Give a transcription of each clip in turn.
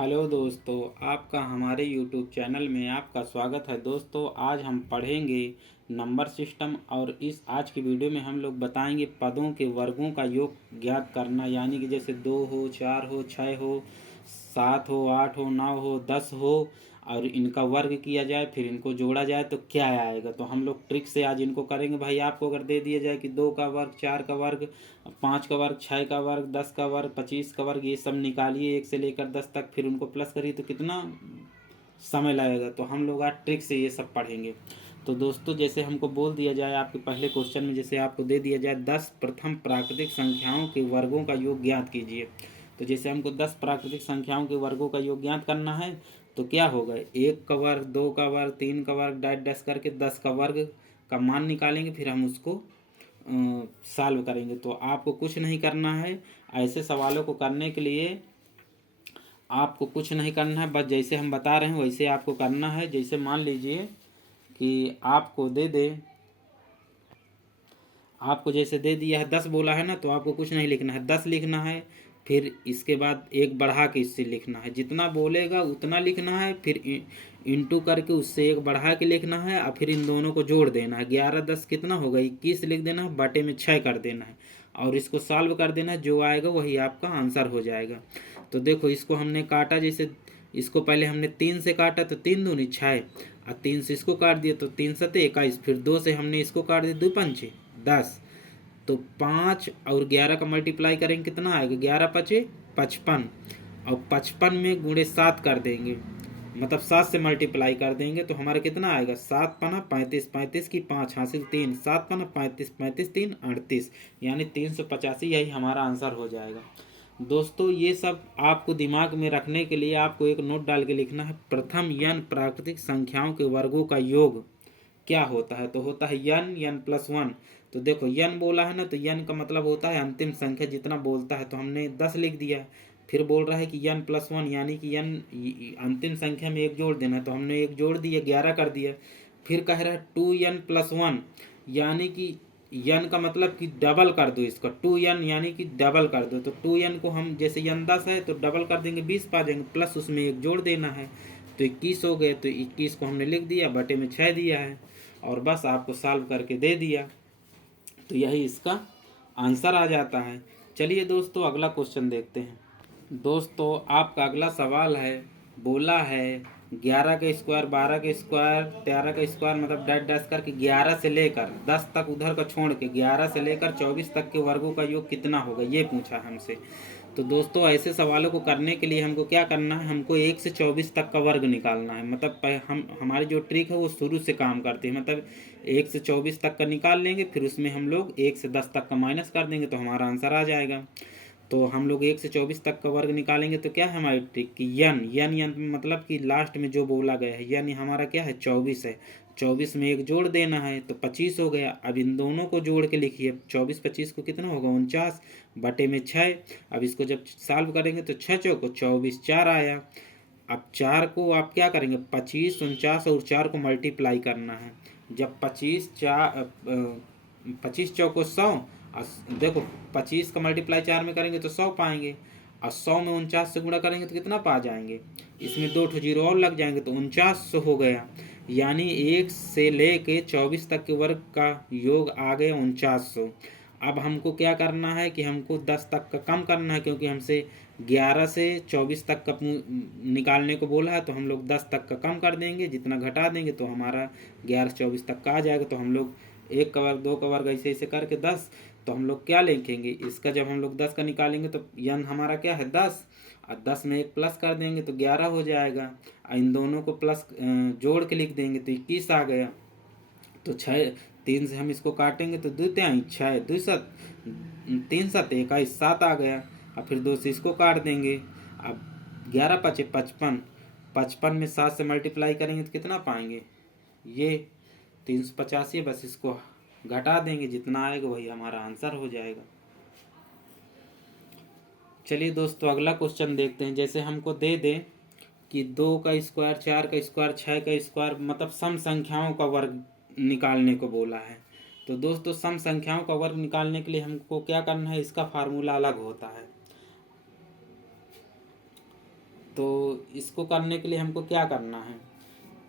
Hello दोस्तों, आपका हमारे यूट्यूब चैनल में आपका स्वागत है। दोस्तों, आज हम पढ़ेंगे नंबर सिस्टम और इस आज की वीडियो में हम लोग बताएंगे पदों के वर्गों का योग ज्ञात करना। यानी कि जैसे 2 हो, 4 हो, 6 हो, 7 हो, 8 हो, 9 हो, 10 हो और इनका वर्ग किया जाए, फिर इनको जोड़ा जाए तो क्या आएगा। तो हम लोग ट्रिक से आज इनको करेंगे। भाई आपको अगर दे दिया जाए कि 2 का वर्ग, 4 का वर्ग, 5 का वर्ग, 6 का वर्ग, 10 का वर्ग, 25 का वर्ग, ये सब निकालिए 1 से लेकर 10 तक, फिर उनको प्लस करिए तो कितना समय लगेगा। तो हम लोग आज ट्रिक से ये सब पढ़ेंगे। तो दोस्तों, जैसे हमको बोल दिया जाए आपके पहले क्वेश्चन में, जैसे आपको दे दिया जाए 10 प्रथम प्राकृतिक संख्याओं के वर्गों का योग ज्ञात कीजिए। तो जैसे हमको 10 प्राकृतिक संख्याओं के वर्गों का योग ज्ञात करना है तो क्या होगा, 1 का वर्ग, 2 का वर्ग, 3 का वर्ग, डैश डैश करके 10 का वर्ग का मान निकालेंगे, फिर हम उसको सॉल्व करेंगे। तो आपको कुछ नहीं करना है। ऐसे सवालों को करने के लिए आपको कुछ नहीं करना है, बस जैसे हम बता रहे हैं वैसे आपको करना है। जैसे मान लीजिए कि आपको जैसे दे दिया है 10 बोला है ना, तो आपको कुछ नहीं लिखना है, 10 लिखना है। फिर इसके बाद एक बढ़ा के इससे लिखना है, जितना बोलेगा उतना लिखना है। फिर इंटू करके उससे एक बढ़ा के लिखना है और फिर इन दोनों को जोड़ देना है। 11 10 कितना होगा, 21 लिख देना है, बटे में 6 कर देना है और इसको सॉल्व कर देना है। जो आएगा वही आपका आंसर हो जाएगा। तो देखो, इसको हमने काटा, जैसे इसको पहले हमने 3 से काटा तो 3 दूनी 6 और 3 से इसको काट दिया तो 3 सते 21, फिर 2 से हमने इसको काट दिया 2 पंचे 10। तो 5 और 11 का मल्टीप्लाई करेंगे कितना आएगा, 11 पचे 55 और 55 में गुणे 7 कर देंगे, मतलब 7 से मल्टीप्लाई कर देंगे तो हमारा कितना आएगा, 7 पना 35, 35 की 5 हासिल 3, 7 पना 35, 35 3 38, यानी 385। यही हमारा आंसर हो जाएगा। दोस्तों, ये सब आपको दिमाग में रखने के लिए आपको एक नोट डाल के लिखना है, प्रथम यन प्राकृतिक संख्याओं के वर्गों का योग क्या होता है। तो होता है यन, यन प्लस वन। तो देखो, यन बोला है ना, तो यन का मतलब होता है अंतिम संख्या जितना बोलता है, तो हमने 10 लिख दिया। फिर बोल रहा है कि यन प्लस वन, यानी कि यन अंतिम संख्या में एक जोड़ देना है, तो हमने एक जोड़ दिया, 11 कर दिया। फिर कह रहा है 2n+1, यानी कि यन का मतलब कि डबल कर दो इसका, 2n यानी कि डबल कर दो। तो 2n को हम, जैसे यन 10 है तो डबल कर देंगे 20 पा जाएंगे, प्लस उसमें एक जोड़ देना है तो 21 हो गए। तो 21 को हमने लिख दिया, बटे में 6 दिया है और बस आपको सॉल्व करके दे दिया। तो यही इसका आंसर आ जाता है। चलिए दोस्तों, अगला क्वेश्चन देखते हैं। दोस्तों, आपका अगला सवाल है, बोला है 11 का स्क्वायर, 12 का स्क्वायर, 13 का स्क्वायर, मतलब डैश डैश करके 11 से लेकर 10 तक उधर का छोड़ के 11 से लेकर 24 तक के वर्गों का योग कितना होगा, ये पूछा हमसे। तो दोस्तों, ऐसे सवालों को करने के लिए हमको क्या करना है, हमको 1 से 24 तक का वर्ग निकालना है। मतलब हमारी जो ट्रिक है वो शुरू से काम करती है। मतलब 1 से 24 तक का निकाल लेंगे, फिर उसमें हम लोग 1 से 10 तक का माइनस कर देंगे तो हमारा आंसर आ जाएगा। तो हम लोग 1 से 24 तक का वर्ग निकालेंगे तो क्या है हमारी ट्रिक की, यन यन यन मतलब कि लास्ट में जो बोला गया है, यन हमारा क्या है, 24 है। 24 में एक जोड़ देना है तो 25 हो गया। अब इन दोनों को जोड़ के लिखिए, 24 25 को कितना होगा, 49 बटे में 6। अब इसको जब सॉल्व करेंगे तो 6 चौको 24, 4 आया। अब 4 को आप क्या करेंगे, 25 49 और 4 को मल्टीप्लाई करना है। जब 25 चौको 100, देखो 25 का मल्टीप्लाई 4 में करेंगे तो 100 पाएंगे और 100 में 49 से गुणा करेंगे तो कितना पा जाएंगे, इसमें 2 जीरो और लग जाएंगे तो 49 हो गया। यानी 1 से लेके 24 तक के वर्ग का योग आ गया 4900। अब हमको क्या करना है कि हमको 10 तक का कम करना है, क्योंकि हमसे 11 से 24 तक का निकालने को बोला है, तो हम लोग 10 तक का कम कर देंगे, जितना घटा देंगे तो हमारा 11 से 24 तक का आ जाएगा। तो हम लोग 1 का वर्ग, 2 का वर्ग, ऐसे ऐसे करके 10। तो हम लोग क्या लिखेंगे इसका, जब हम लोग 10 का निकालेंगे तो यन हमारा क्या है 10, और 10 में एक प्लस कर देंगे तो 11 हो जाएगा। और इन दोनों को प्लस जोड़ के लिख देंगे तो 21 आ गया। तो 6 3 से हम इसको काटेंगे तो 2 3 6, 2 7 3 7 21, 7 आ गया। और फिर 2 से इसको काट देंगे। अब 11 पचे 55, 55 में 7 से मल्टीप्लाई करेंगे तो कितना पाएंगे, ये 385। बस इसको घटा देंगे, जितना आएगा वही हमारा आंसर हो जाएगा। चलिए दोस्तों, अगला क्वेश्चन देखते हैं। जैसे हमको दे दें कि 2 का स्क्वायर, 4 का स्क्वायर, 6 का स्क्वायर, मतलब सम संख्याओं का वर्ग निकालने को बोला है। तो दोस्तों, सम संख्याओं का वर्ग निकालने के लिए हमको क्या करना है, इसका फार्मूला अलग होता है। तो इसको करने के लिए हमको क्या करना है,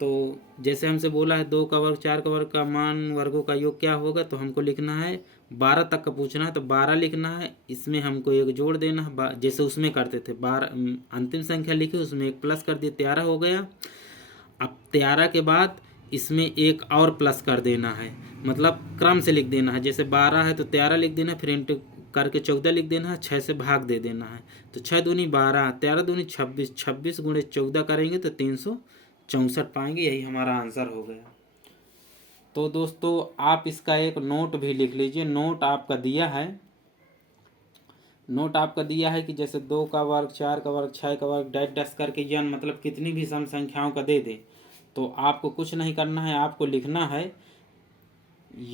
तो जैसे हमसे बोला है 2 का वर्ग 4 का वर्ग का मान वर्गों का योग क्या होगा, तो हमको लिखना है 12 तक का पूछना है तो 12 लिखना है, इसमें हमको एक जोड़ देना है, जैसे उसमें करते थे 12 अंतिम संख्या लिखी उसमें एक प्लस कर दिए 13 हो गया। अब 13 के बाद इसमें एक और प्लस कर देना है, मतलब क्रम से लिख देना है, जैसे 12 है तो 13 लिख देना है, फिर इंटू करके 14 लिख देना है, 6 से भाग दे देना है, तो 6 दूनी 12, 13 दूनी 26, 26 गुणे 14 करेंगे तो 364 पाएंगे, यही हमारा आंसर हो गया। तो दोस्तों आप इसका एक नोट भी लिख लीजिए, नोट आपका दिया है कि जैसे 2 का वर्ग 4 का वर्ग 6 का वर्ग डैश डैश करके यन मतलब कितनी भी सम संख्याओं का दे दे, तो आपको कुछ नहीं करना है, आपको लिखना है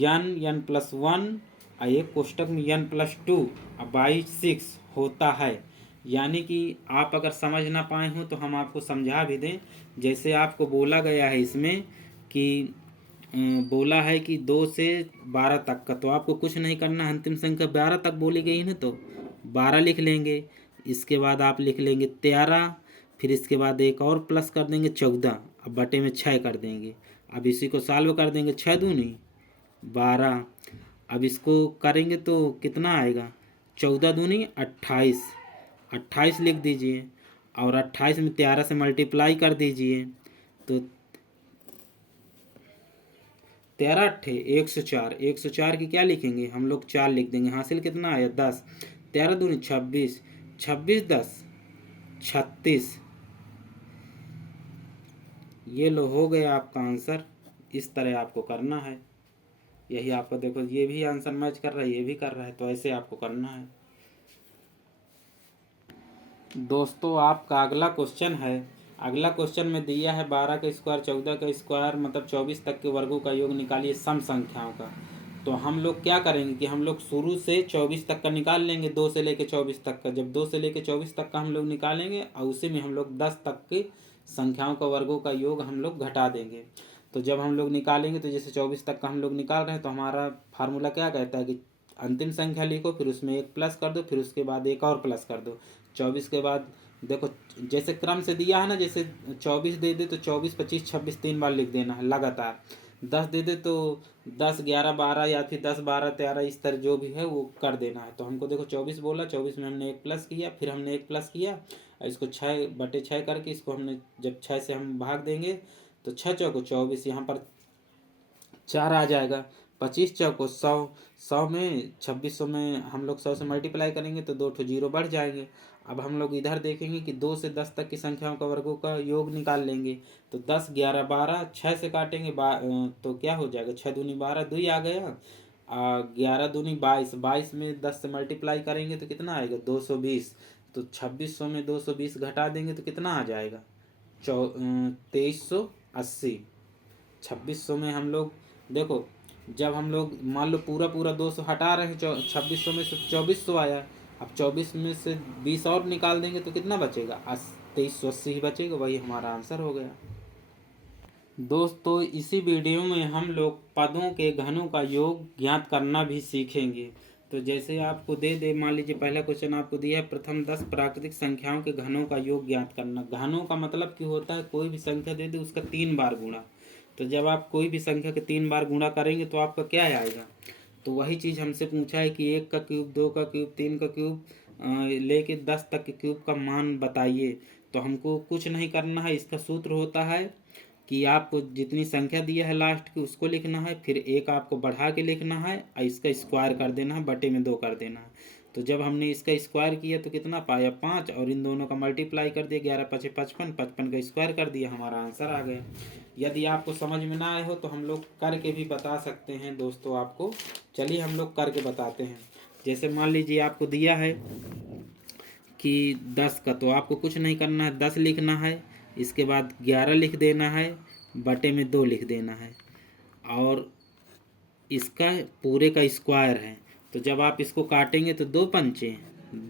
n प्लस 1 और एक कोष्टक में n प्लस 2 बाई 6 होता है। यानी कि आप अगर समझ ना पाए हो तो हम आपको समझा भी दें, जैसे आपको बोला गया है इसमें कि बोला है कि 2 से 12 तक का, तो आपको कुछ नहीं करना, अंतिम संख्या 12 तक बोली गई है ना, तो 12 लिख लेंगे, इसके बाद आप लिख लेंगे 13, फिर इसके बाद एक और प्लस कर देंगे 14, अब बटे में 6 कर देंगे, अब इसी को सॉल्व कर देंगे, 6 दूनी 12, अब इसको करेंगे तो कितना आएगा, 14 दूनी 28, 28 लिख दीजिए, और 28 में 13 से मल्टीप्लाई कर दीजिए, तो 13 अट्ठे 104, 104 की क्या लिखेंगे हम लोग 4 लिख देंगे, हासिल कितना आया 10, 13 दूनी 26, 26 10 36, ये लो हो गया आपका आंसर। इस तरह आपको करना है, यही आपको देखो ये भी आंसर मैच कर रहा है, ये भी कर रहा है, तो ऐसे आपको करना है। दोस्तों आपका अगला क्वेश्चन है, अगला क्वेश्चन में दिया है 12 का स्क्वायर 14 का स्क्वायर मतलब 24 तक के वर्गों का योग निकालिए सम संख्याओं का। तो हम लोग क्या करेंगे कि हम लोग शुरू से 24 तक का निकाल लेंगे, 2 से लेके 24 तक का, जब 2 से लेके 24 तक का हम लोग निकालेंगे और उसी में हम लोग 10 तक की संख्याओं का वर्गों का योग हम लोग घटा देंगे। तो जब हम लोग निकालेंगे तो जैसे 24 तक का हम लोग निकाल रहे हैं, तो हमारा फार्मूला क्या कहता है कि अंतिम संख्या लिखो, फिर उसमें एक प्लस कर दो, फिर उसके बाद एक और प्लस कर दो, 24 के बाद देखो जैसे क्रम से दिया है ना, जैसे 24 दे दे तो 24 25 26 3 बार लिख देना है लगातार, 10 दे दे तो 10 11 12 या फिर 10 12 13 इस तरह जो भी है वो कर देना है। तो हमको देखो 24 बोला, 24 में हमने एक प्लस किया, फिर हमने एक प्लस किया, इसको 6/6 करके इसको हमने जब 6 से हम भाग देंगे तो 6 चौको 24, यहाँ पर 4 आ जाएगा, 25 चौको 100, 100 में 2600 में हम लोग 100 से मल्टीप्लाई करेंगे तो 2 जीरो बढ़ जाएंगे। अब हम लोग इधर देखेंगे कि 2 से 10 तक की संख्याओं का वर्गों का योग निकाल लेंगे, तो 10 11 12 6 से काटेंगे तो क्या हो जाएगा, 6 दूनी 12 2 आ गया, 11 दूनी 22, 22 में 10 से मल्टीप्लाई करेंगे तो कितना आएगा 220, तो 2600 में 220 घटा देंगे तो कितना आ जाएगा 2380। 2600 में हम लोग देखो जब हम लोग मान लो पूरा 200 हटा रहे हैं, 2600 में से 2400 आया, अब 24 में से 20 और निकाल देंगे तो कितना बचेगा 2380 ही बचेगा, वही हमारा आंसर हो गया। दोस्तों इसी वीडियो में हम लोग पदों के घनों का योग ज्ञात करना भी सीखेंगे। तो जैसे आपको दे मान लीजिए पहला क्वेश्चन आपको दिया है प्रथम 10 प्राकृतिक संख्याओं के घनों का योग ज्ञात करना। घनों का मतलब क्या होता है, कोई भी संख्या दे दे उसका 3 बार गुणा। तो जब आप कोई भी संख्या के 3 बार गुणा करेंगे तो आपका क्या आएगा, तो वही चीज़ हमसे पूछा है कि 1 का क्यूब 2 का क्यूब 3 का क्यूब लेके 10 तक के क्यूब का मान बताइए। तो हमको कुछ नहीं करना है, इसका सूत्र होता है कि आपको जितनी संख्या दिया है लास्ट की उसको लिखना है, फिर एक आपको बढ़ा के लिखना है और इसका स्क्वायर कर देना है, बटे में 2 कर देना है। तो जब हमने इसका स्क्वायर किया तो कितना पाया 5, और इन दोनों का मल्टीप्लाई कर दिया 11 5 55, 55 का स्क्वायर कर दिया, हमारा आंसर आ गया। यदि आपको समझ में ना आए हो तो हम लोग करके भी बता सकते हैं दोस्तों आपको, चलिए हम लोग करके बताते हैं। जैसे मान लीजिए आपको दिया है कि 10 का, तो आपको कुछ नहीं करना है, 10 लिखना है, इसके बाद 11 लिख देना है, बटे में 2 लिख देना है, और इसका पूरे का स्क्वायर है। तो जब आप इसको काटेंगे तो 2 पंचे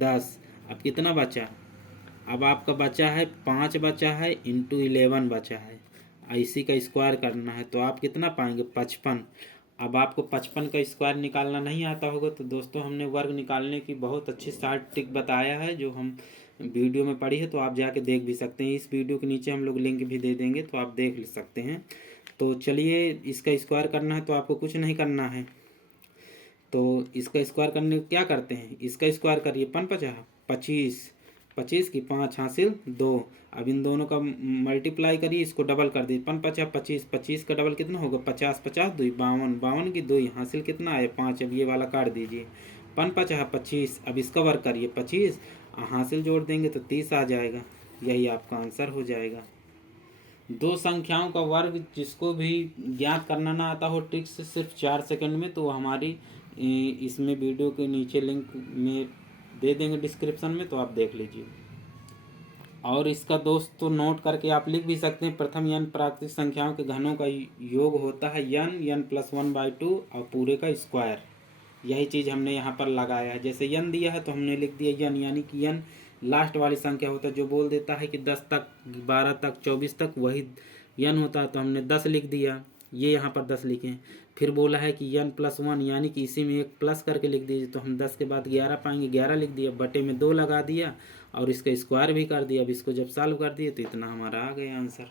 10, अब कितना बचा, अब आपका बचा है 5 बचा है इंटू 11 बचा है, इसी का स्क्वायर करना है, तो आप कितना पाएंगे 55। अब आपको 55 का स्क्वायर निकालना नहीं आता होगा तो दोस्तों हमने वर्ग निकालने की बहुत अच्छी शार्ट ट्रिक बताया है, जो हम वीडियो में पड़ी है, तो आप जाके देख भी सकते हैं। इस वीडियो के नीचे हम लोग लिंक भी दे देंगे, तो आप देख सकते हैं। तो चलिए, इसका स्क्वायर करना है तो आपको कुछ नहीं करना है। तो इसका स्क्वायर करने क्या करते हैं, इसका स्क्वायर करिए, 55 25 की 5 हासिल 2। अब इन दोनों का मल्टीप्लाई करिए, इसको डबल कर दिए, 55 25 25 का डबल कितना होगा 50 50 2 52 52 की 2 हासिल कितना आया 5। अब ये वाला काट दीजिए, 55 25। अब इसका वर्क करिए 25, हासिल जोड़ देंगे तो 30 आ जाएगा। यही आपका आंसर हो जाएगा। दो संख्याओं का वर्ग जिसको भी ज्ञात करना ना आता हो ट्रिक से सिर्फ 4 सेकंड में, तो हमारी इसमें वीडियो के नीचे लिंक में दे देंगे डिस्क्रिप्शन में, तो आप देख लीजिए। और इसका दोस्त तो नोट करके आप लिख भी सकते हैं। प्रथम n प्राकृतिक संख्याओं के घनों का योग होता है n प्लस 1/2 और पूरे का स्क्वायर। यही चीज़ हमने यहाँ पर लगाया है। जैसे n दिया है तो हमने लिख दिया n, यानी कि n लास्ट वाली संख्या होता है जो बोल देता है कि 10 तक 12 तक 24 तक वही n होता है, तो हमने 10 लिख दिया। ये यहाँ पर 10 लिखे। फिर बोला है कि n प्लस 1, यानी कि इसी में एक प्लस करके लिख दीजिए, तो हम 10 के बाद 11 पाएंगे, 11 लिख दिया, बटे में 2 लगा दिया और इसका स्क्वायर भी कर दिया। अब इसको जब सॉल्व कर दिए तो इतना हमारा आ गया आंसर।